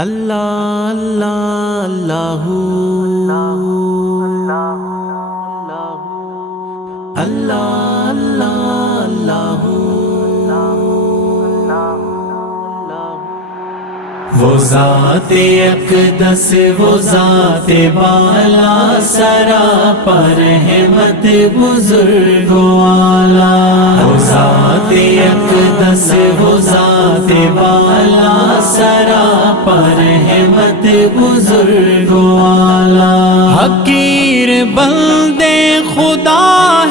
اللہ اللہ اللہ اللہ اللہ وہ ذات اقدس وہ ذات بالا سراپر رحمت بزرگ والا وہ ذات اقدس وہ ذات بالا سراپر رحمت بزرگ والا حقیر بندے خدا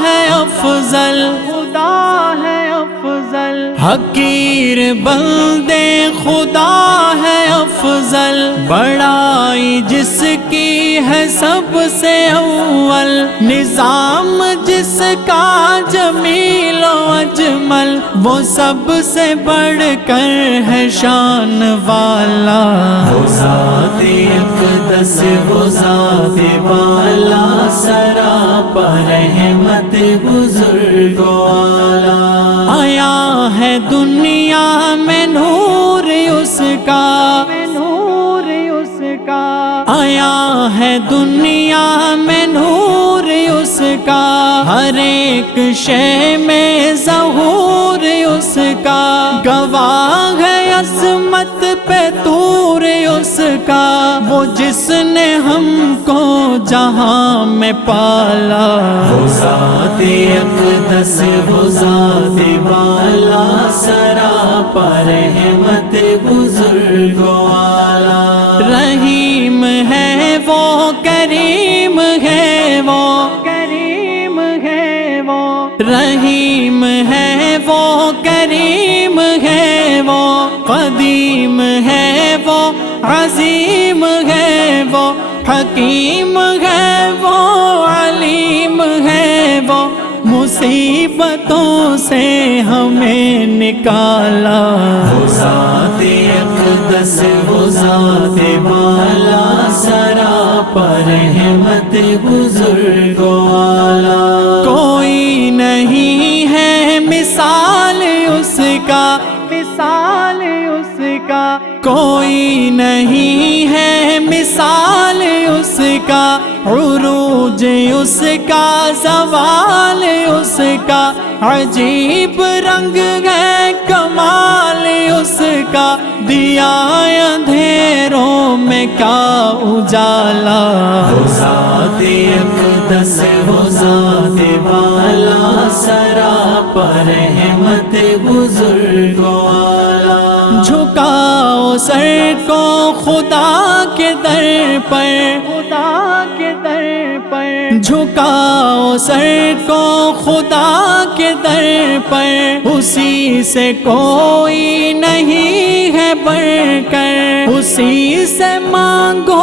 ہے افضل خدا ہے افضل حقیر بندے خدا ہے افضل بڑائی جس کی ہے سب سے اول نظام جس کا جمیل و اجمل وہ سب سے بڑھ کر ہے شان والا وہ ذات اقدس وہ ذات بالا سراپر رحمت بزرگ والا آیا ہے دنیا میں نور اس کا آیا ہے دنیا میں نور اس کا ہر ایک شے میں ظہور اس کا گواہ ہے عظمت پہ طور اس کا وہ جس نے ہم کو جہاں میں پالا وہ ذات اقدس وہ ذات بالا سراپر رحمت بزرگ والا رحیم ہے وہ کریم ہے وہ کریم ہے وہ رحیم ہے وہ کریم ہے وہ قدیم ہے وہ عظیم ہے وہ حکیم ہے وہ علیم ہے وہ مصیبتوں سے ہمیں نکالا وہ ذات اقدس وہ ذات بالا سراپر رحمت بزرگ والا کوئی نہیں ہے مثال اس کا مثال اس کا کوئی نہیں ہے مثال اس کا عروج اس کا زوال اس کا عجیب رنگ ہے کمال اس کا دیا اندھیروں میں کا اجالا وہ ذات اقدس وہ ذات بالا سراپر رحمت بزرگ والا جھکاؤ سر کو خدا کے در پر خدا کے در پر جھکاؤ سر کو خدا کے در پر اسی سے کوئی نہیں ہے بڑھ کر اسی سے مانگو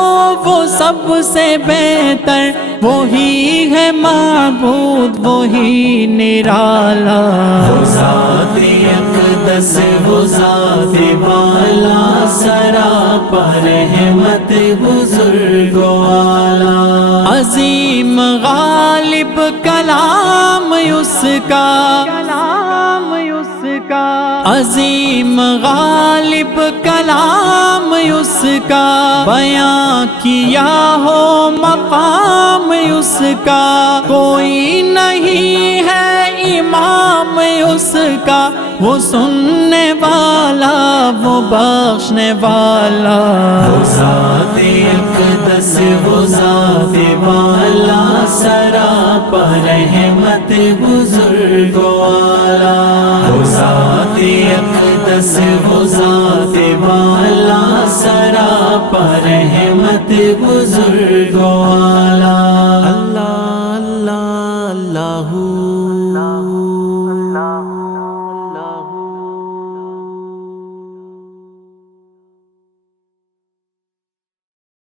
وہ سب سے بہتر وہی ہے معبود وہی نرالا وہ ذات اقدس وہ ذات بالا سراپر رحمت بزرگ والا عظیم غالب کلام اس کا کلام اس کا عظیم غالب کلام اس کا بیاں کیا ہو مقام اس کا کوئی نہیں ہے امام اس کا وہ سننے والا وہ بخشنے والا وہ ذات اقدس وہ ذات بالا سراپر رحمت بزرگ والا وہ ذات اقدس وہ ذات بالا سراپر رحمت بزرگ والا